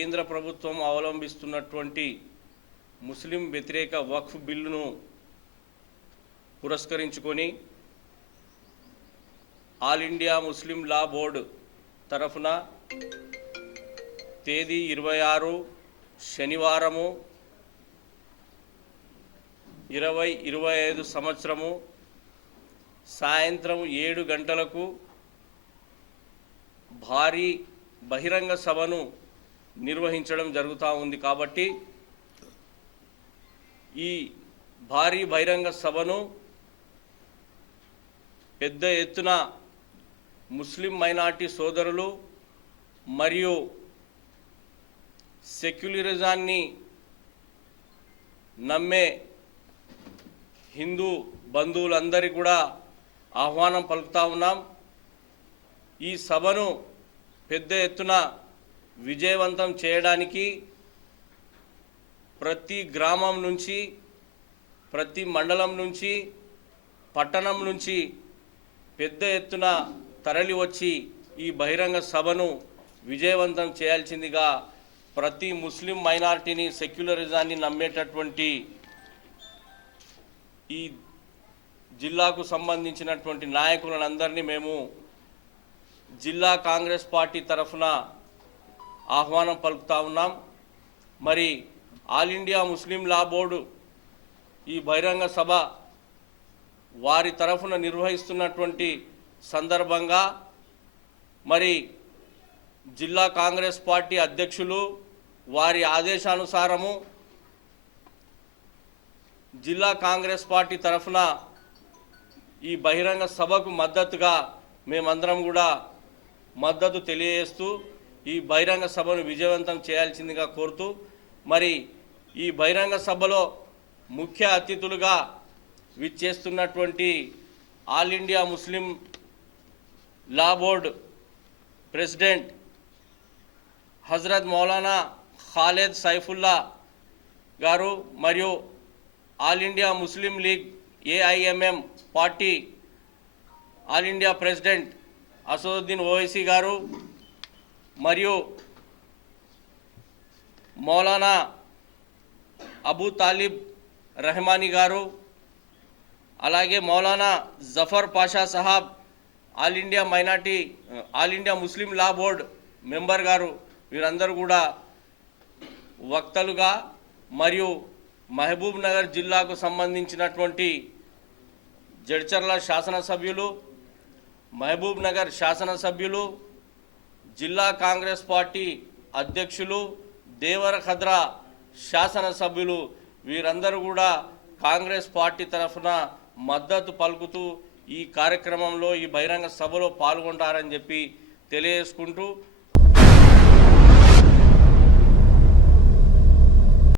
కేంద్ర ప్రభుత్వం అవలంబిస్తున్నటువంటి ముస్లిం వ్యతిరేక వక్ఫ్ బిల్లును పురస్కరించుకొని All India Muslim law board తరఫున తేదీ ఇరవై ఆరు శనివారము ఇరవై ఇరవై ఐదు సంవత్సరము సాయంత్రం ఏడు గంటలకు భారీ బహిరంగ సభను నిర్వహించడం జరుగుతూ ఉంది కాబట్టి ఈ భారీ బహిరంగ సభను పెద్ద ఎత్తున ముస్లిం మైనార్టీ సోదరులు మరియు సెక్యులరిజాన్ని నమ్మే హిందూ బంధువులందరి కూడా ఆహ్వానం పలుకుతా ఉన్నాం. ఈ సభను పెద్ద ఎత్తున విజయవంతం చేయడానికి ప్రతి గ్రామం నుంచి ప్రతి మండలం నుంచి పట్టణం నుంచి పెద్ద ఎత్తున తరలి వచ్చి ఈ బహిరంగ సభను విజయవంతం చేయాల్సిందిగా ప్రతి ముస్లిం మైనారిటీని సెక్యులరిజాన్ని నమ్మేటటువంటి ఈ జిల్లాకు సంబంధించినటువంటి నాయకులందరినీ మేము జిల్లా కాంగ్రెస్ పార్టీ తరఫున ఆహ్వానం పలుకుతా ఉన్నాం. మరి All India Muslim law board ఈ బహిరంగ సభ వారి తరఫున నిర్వహిస్తున్నటువంటి సందర్భంగా మరి జిల్లా కాంగ్రెస్ పార్టీ అధ్యక్షులు వారి ఆదేశానుసారము జిల్లా కాంగ్రెస్ పార్టీ తరఫున ఈ బహిరంగ సభకు మద్దతుగా మేమందరం కూడా మద్దతు తెలియజేస్తూ ఈ బహిరంగ సభను విజయవంతం చేయాల్సిందిగా కోరుతూ మరి ఈ బహిరంగ సభలో ముఖ్య అతిథులుగా విచ్చేస్తున్నటువంటి All India Muslim law board president Hazrat Maulana Khaled Saifullah గారు మరియు All India Muslim League AIMM party All India president Asaduddin Owaisi గారు మరియు మౌలానా అబూ తాలిబ్ రెహమానీ గారు అలాగే Maulana Zafar Pasha Sahab All India minority All India Muslim law board member గారు వీరందరూ కూడా వక్తలుగా మరియు మహబూబ్ నగర్ జిల్లాకు సంబంధించినటువంటి జడ్చర్ల శాసనసభ్యులు మహబూబ్ నగర్ శాసనసభ్యులు జిల్లా కాంగ్రెస్ పార్టీ అధ్యక్షులు దేవరఖద్ర శాసనసభ్యులు వీరందరూ కూడా కాంగ్రెస్ పార్టీ తరఫున మద్దతు పలుకుతూ ఈ కార్యక్రమంలో ఈ బహిరంగ సభలో పాల్గొంటారని చెప్పి తెలియజేసుకుంటూ